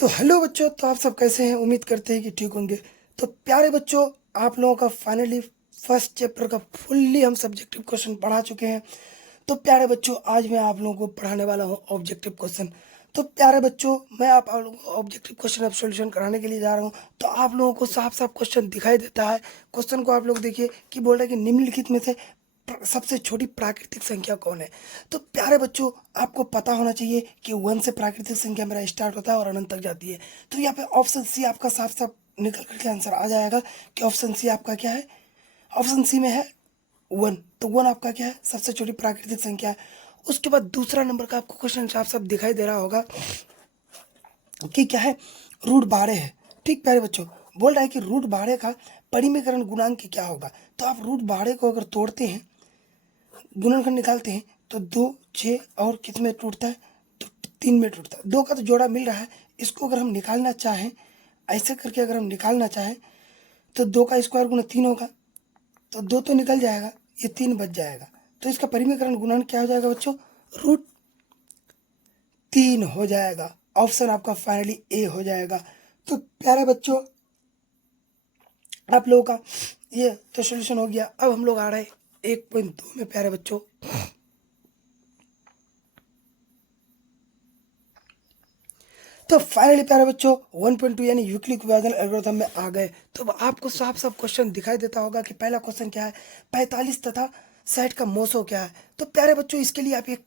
तो हेलो बच्चों, तो आप सब कैसे हैं? उम्मीद करते हैं कि ठीक होंगे। तो प्यारे बच्चों, आप लोगों का फाइनली फर्स्ट चैप्टर का फुल्ली हम सब्जेक्टिव क्वेश्चन पढ़ा चुके हैं। तो प्यारे बच्चों, आज मैं आप लोगों को पढ़ाने वाला हूँ ऑब्जेक्टिव क्वेश्चन। तो प्यारे बच्चों, मैं आप लोगों को ऑब्जेक्टिव क्वेश्चन अब सॉल्यूशन कराने के लिए जा रहा हूँ। तो आप लोगों को साफ साफ क्वेश्चन दिखाई देता है। क्वेश्चन को आप लोग देखिए कि बोल रहा है कि निम्नलिखित में से सबसे छोटी प्राकृतिक संख्या कौन है। तो प्यारे बच्चों, आपको पता होना चाहिए कि वन से प्राकृतिक संख्या मेरा स्टार्ट होता है और अनंत तक जाती है। तो यहाँ पे ऑप्शन सी आपका साफ साफ निकल करके आंसर आ जाएगा कि ऑप्शन सी आपका क्या है। ऑप्शन सी में है वन। तो वन आपका क्या है? सबसे छोटी प्राकृतिक संख्या है। उसके बाद दूसरा नंबर का आपको क्वेश्चन साफ साफ दिखाई दे रहा होगा कि क्या है, रूट 12 है। ठीक प्यारे बच्चों, बोल रहा है कि रूट 12 का परिमीकरण गुणांक क्या होगा। तो आप रूट 12 को अगर तोड़ते हैं, गुणनखंड निकालते हैं, तो 2, 6 और कितने टूटता है? तो 3 में टूटता है। 2 का तो जोड़ा मिल रहा है। इसको अगर हम निकालना चाहें, ऐसे करके अगर हम निकालना चाहें, तो 2 का स्क्वायर गुना 3 होगा। तो 2 तो निकल जाएगा, ये 3 बच जाएगा। तो इसका परिमीकरण गुणन क्या हो जाएगा बच्चों? रूट 3 हो जाएगा। ऑप्शन आपका फाइनली ए हो जाएगा। तो प्यारे बच्चों, आप लोगों का ये तो सोल्यूशन हो गया। अब हम लोग आ रहे हैं 1.2 में। प्यारे बच्चों, तो फाइनली प्यारे बच्चों 1.2 यानी यूक्लिड विभाजन एल्गोरिथम में आ गए। तो अब आपको साफ साफ क्वेश्चन दिखाई देता होगा कि पहला क्वेश्चन क्या है, 45 तथा 60 का मोसो क्या है। तो प्यारे बच्चों, इसके लिए आप एक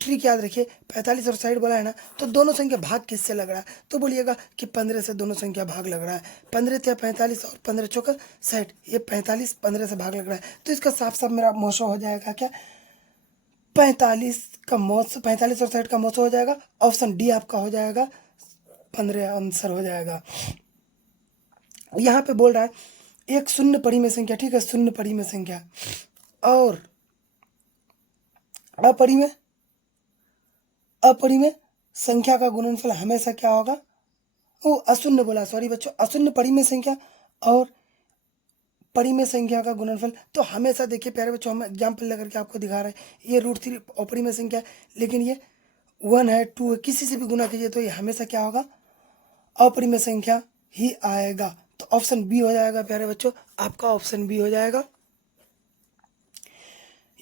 ट्रिक याद रखिए। 45 और 60 बोला है ना, तो दोनों संख्या भाग किससे लग रहा है? तो बोलिएगा कि 15 से दोनों संख्या भाग लग रहा है। 15 या 45 और 15 चौका 60, ये 45 15 से भाग लग रहा है। तो इसका साफ साफ मेरा मोसो हो जाएगा क्या? 45 और 60 का मोसो हो जाएगा। ऑप्शन डी आपका हो जाएगा 15 आंसर हो जाएगा। यहाँ पे बोल रहा है एक शून्य परिमेय संख्या, ठीक है, शून्य परिमेय संख्या और अपरिमेय अपरिमेय संख्या का गुणनफल हमेशा क्या होगा? वो अशून्य बोला, सॉरी बच्चों, अशून्य परिमेय संख्या और परिमेय संख्या का गुणनफल तो हमेशा, देखिए प्यारे बच्चों, हम एग्जाम्पल लेकर के आपको दिखा रहे हैं। ये रूट 3 अपरिमेय संख्या है, लेकिन ये 1 है, 2 है, किसी से भी गुना कीजिए तो ये हमेशा क्या होगा? अपरिमेय संख्या ही आएगा। तो ऑप्शन बी हो जाएगा प्यारे बच्चों, आपका ऑप्शन बी हो जाएगा।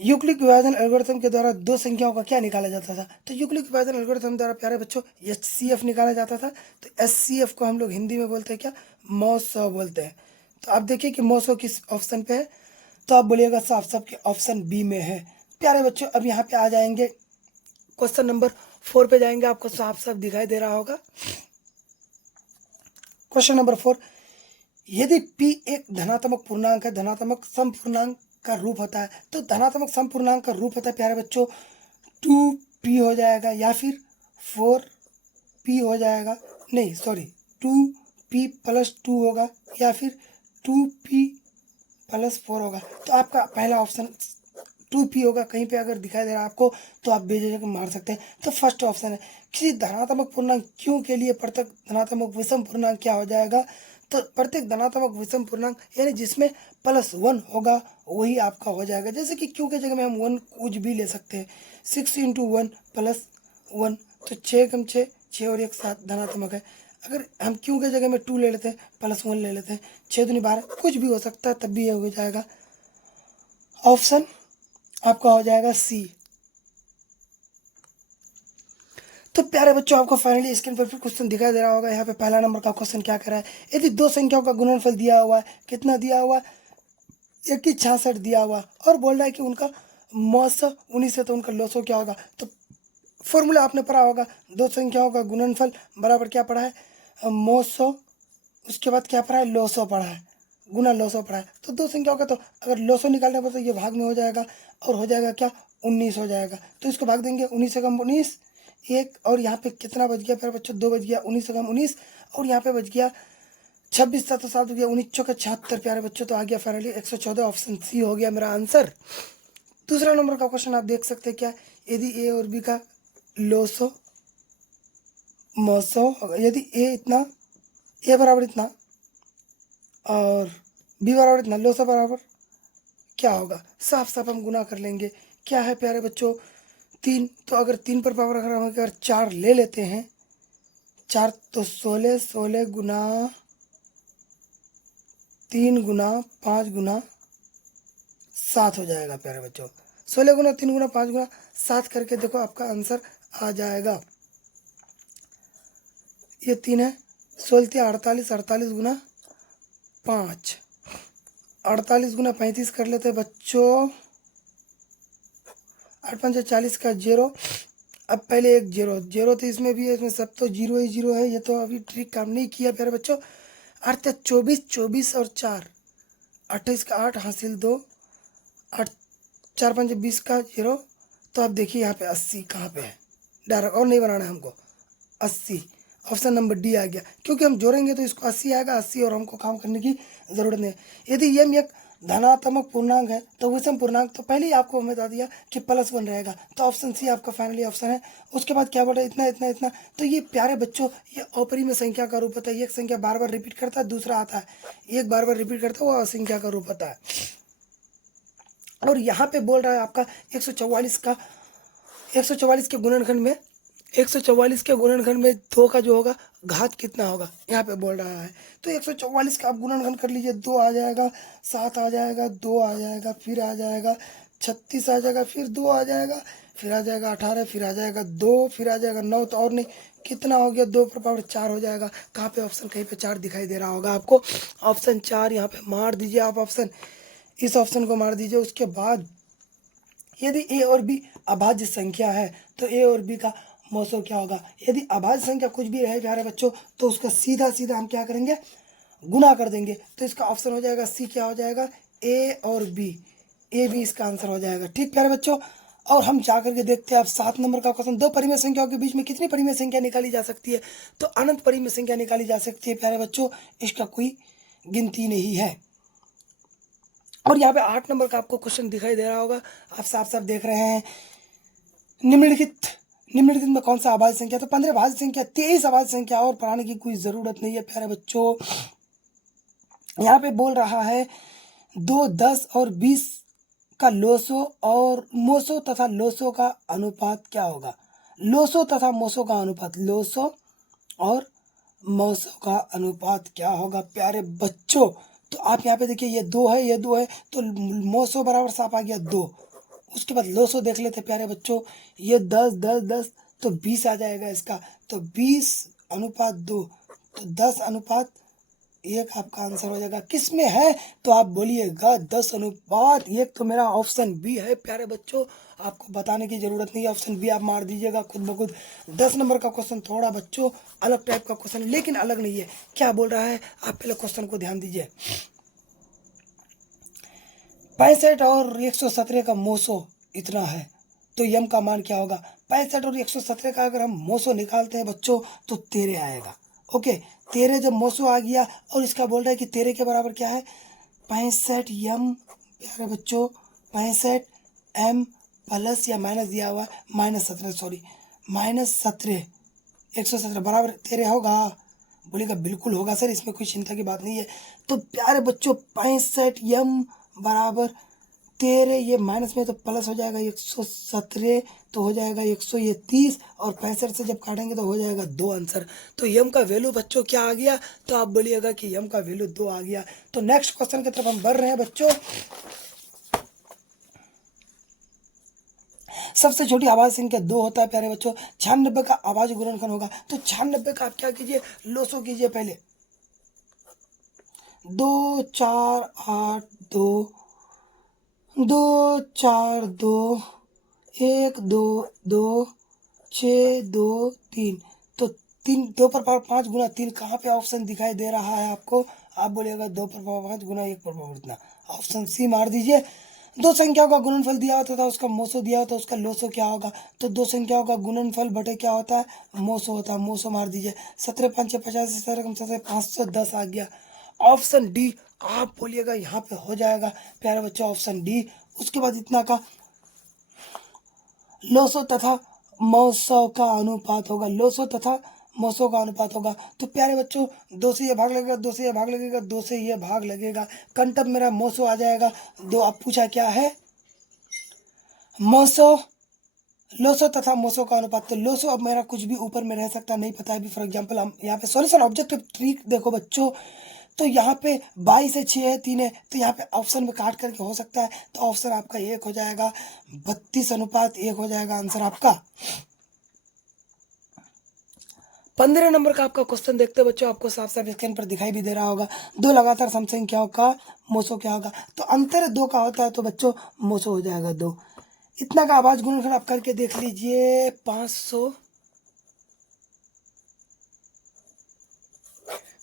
यूक्लिड विभाजन एल्गोरिथम के द्वारा दो संख्याओं का क्या निकाला जाता था? तो यूक्लिड विभाजन एल्गोरिथम द्वारा प्यारे बच्चों एचसीएफ निकाला जाता था। तो एचसीएफ को हम लोग हिंदी में बोलते हैं क्या? मौसौ बोलते हैं। तो आप देखिए कि मौसौ किस ऑप्शन पे है, तो आप बोलिएगा साफ साफ कि ऑप्शन बी में है। प्यारे बच्चों, अब यहाँ पे आ जाएंगे क्वेश्चन नंबर 4 पे जाएंगे। आपको साफ साफ दिखाई दे रहा होगा क्वेश्चन नंबर 4। यदि p एक धनात्मक पूर्णांक है, धनात्मक समपूर्णांक का रूप होता है, तो धनात्मक समपूर्णांक का रूप होता है प्यारे बच्चों 2p हो जाएगा, या फिर 4p हो जाएगा, नहीं सॉरी 2p+2 होगा, या फिर 2p+4 होगा। तो आपका पहला ऑप्शन 2p होगा। कहीं पे अगर दिखाई दे रहा है आपको तो आप बेझिझक मार सकते हैं। तो फर्स्ट ऑप्शन है। किसी धनात्मक पूर्णांक क्यों के लिए प्रत्येक धनात्मक विषम पूर्णांक क्या हो जाएगा? तो प्रत्येक धनात्मक विषम पूर्णांक यानी जिसमें +1 होगा वही आपका हो जाएगा। जैसे कि क्यों के जगह में हम 1 कुछ भी ले सकते हैं। 6 × 1 + 1, तो 6 × 6 6 और 1 7 धनात्मक है। अगर हम क्यों के जगह में 2 ले लेते हैं, +1 ले लेते हैं, 6 दूनी 12, कुछ भी हो सकता है, तब भी ये हो जाएगा। ऑप्शन आपका हो जाएगा सी। तो प्यारे बच्चों, आपको फाइनली स्क्रीन पर फिर क्वेश्चन दिखाई दे रहा होगा। यहाँ पे पहला नंबर का क्वेश्चन क्या कर रहा है, यदि दो संख्याओं का गुणनफल दिया हुआ है, कितना दिया हुआ है? 1 की 66 दिया हुआ है, और बोल रहा है कि उनका मौसा 19 है, तो उनका लॉसो क्या होगा? तो फॉर्मूला आपने पढ़ा होगा, दो संख्याओं का गुणनफल बराबर क्या पढ़ा है? मौसो, उसके बाद क्या पढ़ा है? लॉसो पढ़ा है, गुना लॉसो पढ़ा है। तो दो संख्याओं का तो अगर लॉसो निकालने पर तो ये भाग में हो जाएगा, और हो जाएगा क्या? 19 हो जाएगा। तो इसको भाग देंगे, 19 से कम 19 एक, और यहाँ पे कितना बच गया प्यारे बच्चों? 2 बच गया। 19 से कम 19, और यहाँ पे बच गया 26, 7 7 हो गया, 19 चौका 76 प्यारे बच्चों। तो आ गया फाइनली 114, ऑप्शन सी हो गया मेरा आंसर। दूसरा नंबर का क्वेश्चन आप देख सकते हैं क्या, यदि ए और बी का लोसो मौसो, यदि ए इतना, ए बराबर इतना और बी बराबर इतना, लोसो बराबर क्या होगा? साफ साफ हम गुना कर लेंगे। क्या है प्यारे बच्चों? 3। तो अगर 3 पर पावर अगर हम अगर 4 ले लेते हैं, 4 तो 16, 16 गुना 3 गुना 5 गुना 7 हो जाएगा प्यारे बच्चों। 16 गुना 3 गुना 5 गुना 7 करके देखो आपका आंसर आ जाएगा। ये 3 है, 16 48, 48 गुना 5, 48 गुना 35 कर लेते हैं बच्चों। 8 5 40 का 0। अब पहले एक 0 0 तो इसमें भी है, इसमें सब तो 0 ही 0 है। ये तो अभी ट्रिक काम नहीं किया प्यारे बच्चों। 8 24, 24 और 4 28 का 8 हासिल 2, 8 4 5 20 का 0। तो आप देखिए यहाँ पे 80 कहाँ पे है, डायरेक्ट और नहीं बनाना है हमको। 80 ऑप्शन नंबर डी आ गया, क्योंकि हम जोड़ेंगे तो इसको 80 आएगा। 80 और हमको काम करने की ज़रूरत नहीं है। यदि यम एक धनात्मक पूर्णांक है तो विषम पूर्णांक, तो पहले ही आपको हमें बता दिया कि +1 रहेगा, तो ऑप्शन सी आपका फाइनली ऑप्शन है। उसके बाद क्या बोला, इतना इतना इतना। तो ये प्यारे बच्चों ये अपरिमेय संख्या का रूप होता है। एक संख्या बार बार रिपीट करता है, दूसरा आता है एक बार बार रिपीट करता है, वो असंख्या का रूप होता है। और यहाँ पे बोल रहा है आपका 144 का 144 के गुणनखंड में 144 के गुणनखंड में 2 का जो होगा घात कितना होगा, यहाँ पे बोल रहा है। तो 144 का आप गुणनखंड कर लीजिए। 2 आ जाएगा, 7 आ जाएगा, 2 आ जाएगा, फिर आ जाएगा 36 आ जाएगा, फिर 2 आ जाएगा, फिर आ जाएगा 18, फिर आ जाएगा 2, फिर आ जाएगा 9। तो और नहीं कितना हो गया, 2 पर पावर 4 हो जाएगा। कहाँ पे ऑप्शन, कहीं पे 4 दिखाई दे रहा होगा आपको। ऑप्शन 4 यहाँ पे मार दीजिए आप। ऑप्शन इस ऑप्शन को मार दीजिए। उसके बाद यदि ए और बी अभाज्य संख्या है तो ए और बी का मौसो क्या होगा। यदि अभाज्य संख्या कुछ भी रहे प्यारे बच्चों तो उसका सीधा सीधा हम क्या करेंगे, गुना कर देंगे। तो इसका ऑप्शन हो जाएगा सी, क्या हो जाएगा, ए और बी। ए बी इसका आंसर हो जाएगा। ठीक प्यारे बच्चों, और हम जा करके देखते हैं आप 7 नंबर का क्वेश्चन। दो परिमेय संख्याओं के बीच में कितनी परिमेय संख्या निकाली जा सकती है, तो अनंत परिमेय संख्या निकाली जा सकती है प्यारे बच्चों, इसका कोई गिनती नहीं है। और यहाँ पे 8 नंबर का आपको क्वेश्चन दिखाई दे रहा होगा, आप साफ साफ देख रहे हैं। निम्नलिखित में कौन सा अभाज्य संख्या, तो 15 भाज्य संख्या, 23 अभाज्य संख्या, और पढ़ाने की कोई जरूरत नहीं है प्यारे बच्चों। यहाँ पे बोल रहा है 2, 10 और 20 का लोसो और मोसो तथा लोसो का अनुपात क्या होगा। लोसो तथा मोसो का अनुपात, लोसो और मोसो का अनुपात क्या होगा प्यारे बच्चों। तो आप यहाँ पे देखिए ये 2 है, ये 2 है, तो मोसो बराबर साफ आ गया 2। उसके बाद लोसो देख लेते प्यारे बच्चों, ये 10 10 10 तो 20 आ जाएगा इसका। तो 20 अनुपात 2, तो 10 अनुपात 1 आपका आंसर हो जाएगा। किस में है, तो आप बोलिएगा 10 अनुपात 1। तो मेरा ऑप्शन बी है प्यारे बच्चों, आपको बताने की जरूरत नहीं है, ऑप्शन बी आप मार दीजिएगा खुद ब खुद। 10 नंबर का क्वेश्चन थोड़ा बच्चों अलग टाइप का क्वेश्चन, लेकिन अलग नहीं है। क्या बोल रहा है, आप पहले क्वेश्चन को ध्यान दीजिए। 65 और 117 का मोसो इतना है, तो यम का मान क्या होगा। 65 और 117 का अगर हम मोसो निकालते हैं बच्चों तो 13 आएगा। ओके, 13 जब मोसो आ गया, और इसका बोल रहा है कि 13 के बराबर क्या है, 65 यम प्यारे बच्चों, 65 एम प्लस या माइनस दिया हुआ -17, सॉरी -17, 117 बराबर 13 होगा। बोलेगा बिल्कुल होगा सर, इसमें कोई चिंता की बात नहीं है। तो प्यारे बच्चों 65 यम बराबर 13, ये माइनस में तो प्लस हो जाएगा 117, तो हो जाएगा 130, और 65 से जब काटेंगे तो हो जाएगा 2 आंसर। तो यम का वैल्यू बच्चों क्या आ गया, तो आप बोलिएगा कि यम का वैल्यू 2 आ गया। तो नेक्स्ट क्वेश्चन की तरफ हम बढ़ रहे हैं बच्चों। सबसे छोटी अभाज्य संख्या 2 होता है प्यारे बच्चों। 96 का अभाज्य गुणनखंड होगा, तो 96 का आप क्या कीजिए, लोसो कीजिए पहले। 2 4 8 2 2 4 2 1 2 2 6 2 3, तो 3 2 पर पावर 5 गुना 3 कहाँ पे ऑप्शन दिखाई दे रहा है आपको, आप बोलिएगा 2 पर पावर 5 गुना 1 पर पावर इतना। ऑप्शन सी मार दीजिए। दो संख्याओं का गुणनफल दिया होता था, उसका मोसो दिया होता है, उसका लोसो क्या होगा। तो दो संख्याओं का गुणनफल बटे क्या होता है, मोसो होता है। मोसो मार दीजिए। 17 5 50, 17 510 आ गया। ऑप्शन डी आप बोलिएगा यहाँ पे हो जाएगा प्यारे बच्चों, ऑप्शन डी। उसके बाद इतना का लोसो तथा मौसो का अनुपात होगा, लोसो तथा मौसो का अनुपात होगा। तो प्यारे बच्चों 2 से ये भाग लगेगा, 2 से ये भाग लगेगा, 2 से ये भाग लगेगा, कंटब मेरा मौसो आ जाएगा 2। अब पूछा क्या है, मौसो लोसो तथा मोसो का अनुपात। तो लोसो अब मेरा कुछ भी ऊपर में रह सकता नहीं पता है अभी। फॉर एग्जांपल हम यहाँ पे सॉल्यूशन ऑब्जेक्टिव ट्रिक देखो बच्चों, तो यहाँ पे 22 है, 6 है, 3 है, तो यहाँ पे ऑप्शन में काट करके हो सकता है। तो ऑप्शन आपका 1 हो जाएगा, 32:1 हो जाएगा आंसर आपका। 15 नंबर का आपका क्वेश्चन देखते हैं बच्चों, आपको साफ साफ स्क्रीन पर दिखाई भी दे रहा होगा। दो लगातार सम संख्याओं का मोसो क्या होगा? तो अंतर 2 का होता है, तो बच्चों मोसो हो जाएगा 2। इतना का आवाज गुणनखंड आप करके देख लीजिए। 500,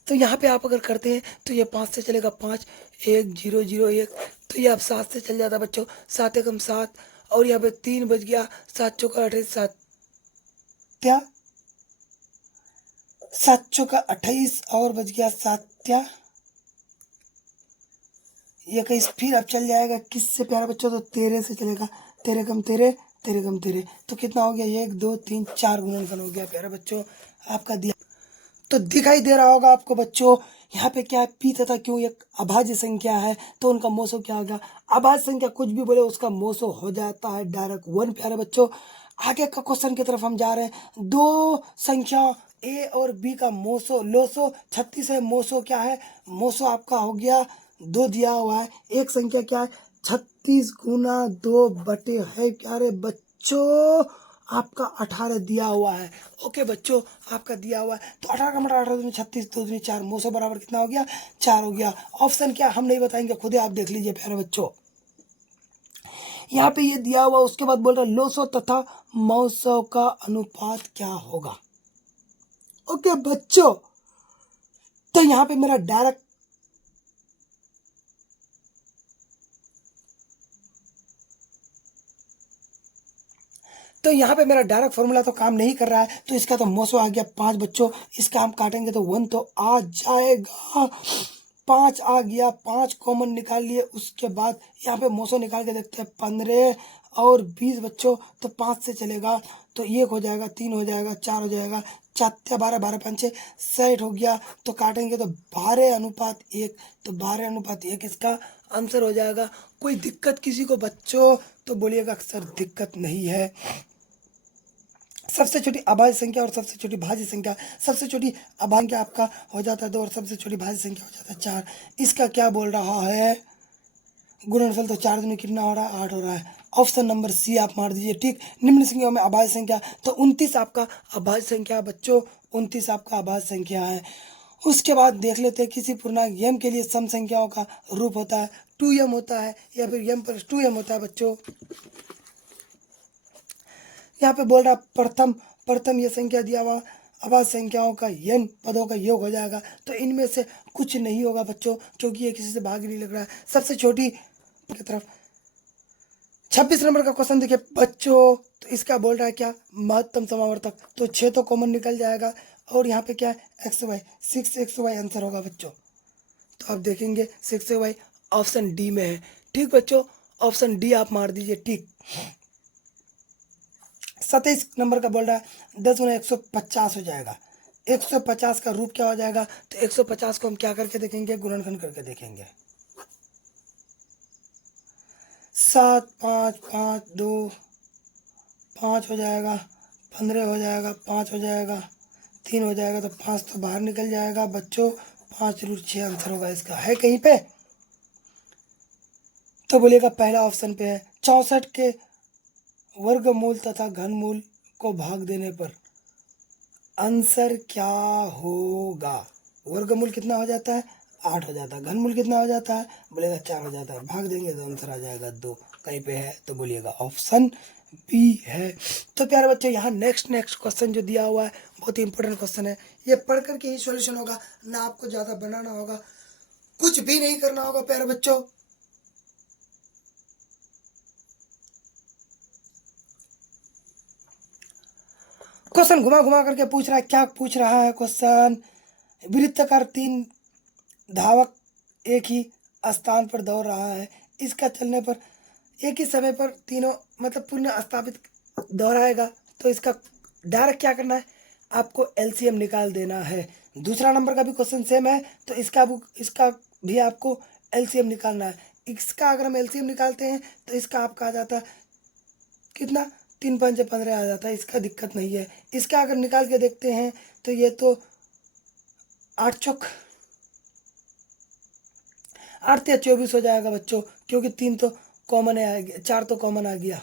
तो यहाँ पे आप अगर करते हैं तो ये 5 से चलेगा 5, 1 0 0 1, तो ये आप 7 से चल जाता बच्चों, 7 एकम 7, और यहाँ पे 3 बज गया, 7 चौका 28, 7 त्या 7 चौका 28, और बज गया 7 त्या 21। फिर अब चल जाएगा किससे प्यारा बच्चों? तो 13 से चलेगा, 13 कम 13, 13 कम 13, तो कितना हो गया? 1 2 3 4 गुणनफल हो गया प्यारा बच्चों आपका दिया। तो दिखाई दे रहा होगा आपको बच्चों, यहाँ पे क्या है? पी तथा क्यों एक अभाज्य संख्या है, तो उनका मोसो क्या होगा? अभाज्य संख्या कुछ भी बोले उसका मोसो हो जाता है डायरेक्ट 1 प्यारे बच्चों। आगे का क्वेश्चन की तरफ हम जा रहे हैं। दो संख्या ए और बी का मोसो लोसो 36 है, मोसो क्या है? मोसो आपका हो गया 2 दिया हुआ है। एक संख्या क्या है? 36 गुना 2 बटे है प्यारे बच्चों आपका 18 दिया हुआ है। ओके बच्चों, आपका दिया हुआ है। तो 18 का मतलब 18 दूनी 36, 2 दूनी 4, मोसो बराबर कितना हो गया? 4 हो गया। ऑप्शन क्या हम नहीं बताएंगे, खुद ही आप देख लीजिए प्यारे बच्चों। यहाँ पे ये दिया हुआ, उसके बाद बोल रहा है लोसो तथा मौसो का अनुपात क्या होगा? ओके बच्चों, तो यहाँ पे मेरा डायरेक्ट तो यहाँ पे मेरा डायरेक्ट फॉर्मूला तो काम नहीं कर रहा है, तो इसका तो मोसो आ गया 5 बच्चों। इसका हम काटेंगे तो 1 तो आ जाएगा, 5 आ गया, 5 कॉमन निकाल लिए। उसके बाद यहाँ पे मोसो निकाल के देखते हैं, 15 और 20 बच्चों, तो 5 से चलेगा, तो 1 हो जाएगा, 3 हो जाएगा, 4 हो जाएगा, 4 12 12 5 6 60 हो गया। तो काटेंगे तो 12:1, तो 12:1 इसका आंसर हो जाएगा। कोई दिक्कत किसी को बच्चों? तो बोलिएगा सर दिक्कत नहीं है। सबसे छोटी अभाज्य संख्या और सबसे छोटी भाज्य संख्या। सबसे छोटी अभाज्य संख्या आपका हो जाता है 2, और सबसे छोटी भाज्य संख्या हो जाता है 4। इसका क्या बोल रहा है? गुणनफल तो 4 दूनी कितना हो रहा है? 8 हो रहा है। ऑप्शन नंबर सी आप मार दीजिए। ठीक, निम्न संख्याओं में अभाज्य संख्या, तो 29 आपका अभाज्य संख्या बच्चों, 29 आपका अभाज्य संख्या है। उसके बाद देख लेते हैं किसी पूर्णांक m के लिए सम संख्याओं का रूप होता है 2m होता है, या फिर m+2m होता है बच्चों। यहाँ पे बोल रहा प्रथम प्रथम ये संख्या दिया हुआ अभाज्य संख्याओं का n पदों का योग हो जाएगा, तो इनमें से कुछ नहीं होगा बच्चों, क्योंकि ये किसी से भाग नहीं लग रहा है। सबसे छोटी की तरफ 26 नंबर का क्वेश्चन देखिए बच्चों, तो इसका बोल रहा है क्या? महत्तम समावर्तक, तो 6 तो कॉमन निकल जाएगा, और यहाँ पे क्या है? एक्स वाई, 6xy आंसर होगा बच्चों। तो आप देखेंगे 6xy ऑप्शन डी में है। ठीक बच्चों, ऑप्शन डी आप मार दीजिए। ठीक, 27 नंबर का बोल रहा है 10 गुना 150 हो जाएगा। 150 का रूप क्या हो जाएगा? तो 150 को हम क्या करके देखेंगे? गुणनखंड करके देखेंगे। 7 5 5 2 5 हो जाएगा, 15 हो जाएगा, 5 हो जाएगा, 3 हो जाएगा, तो 5 तो बाहर निकल जाएगा बच्चों। 5√6 आंसर होगा इसका। है कहीं पे? तो बोलिएगा पहला ऑप्शन पे है। 64 के वर्गमूल तथा घनमूल को भाग देने पर आंसर क्या होगा? वर्गमूल कितना हो जाता है? 8 हो जाता है। घनमूल कितना हो जाता है? बोलेगा 4 हो जाता है। भाग देंगे तो आंसर आ जाएगा 2। कहीं पे है? तो बोलिएगा ऑप्शन बी है। तो प्यारे बच्चों, यहाँ नेक्स्ट क्वेश्चन जो दिया हुआ है बहुत ही इंपॉर्टेंट क्वेश्चन है। ये पढ़ करके ही सॉल्यूशन होगा, ना आपको ज़्यादा बनाना होगा, कुछ भी नहीं करना होगा प्यारे बच्चों। क्वेश्चन घुमा घुमा करके पूछ रहा है। क्या पूछ रहा है क्वेश्चन? वृत्ताकार 3 धावक एक ही स्थान पर दौड़ रहा है। इसका चलने पर एक ही समय पर तीनों मतलब पुनः स्थापित दोहराएगा, तो इसका डायरेक्ट क्या करना है? आपको एलसीएम निकाल देना है। दूसरा नंबर का भी क्वेश्चन सेम है, तो इसका भी आपको एलसीएम निकालना है। इसका अगर हम एलसीएम निकालते हैं तो इसका आपका आ जाता है कितना? तीन पंचे 15 आ जाता है, इसका दिक्कत नहीं है। इसका अगर निकाल के देखते हैं तो ये तो 8 चौक 8 या 24 हो जाएगा बच्चों, क्योंकि 3 तो कॉमन है, 4 तो कॉमन आ गया।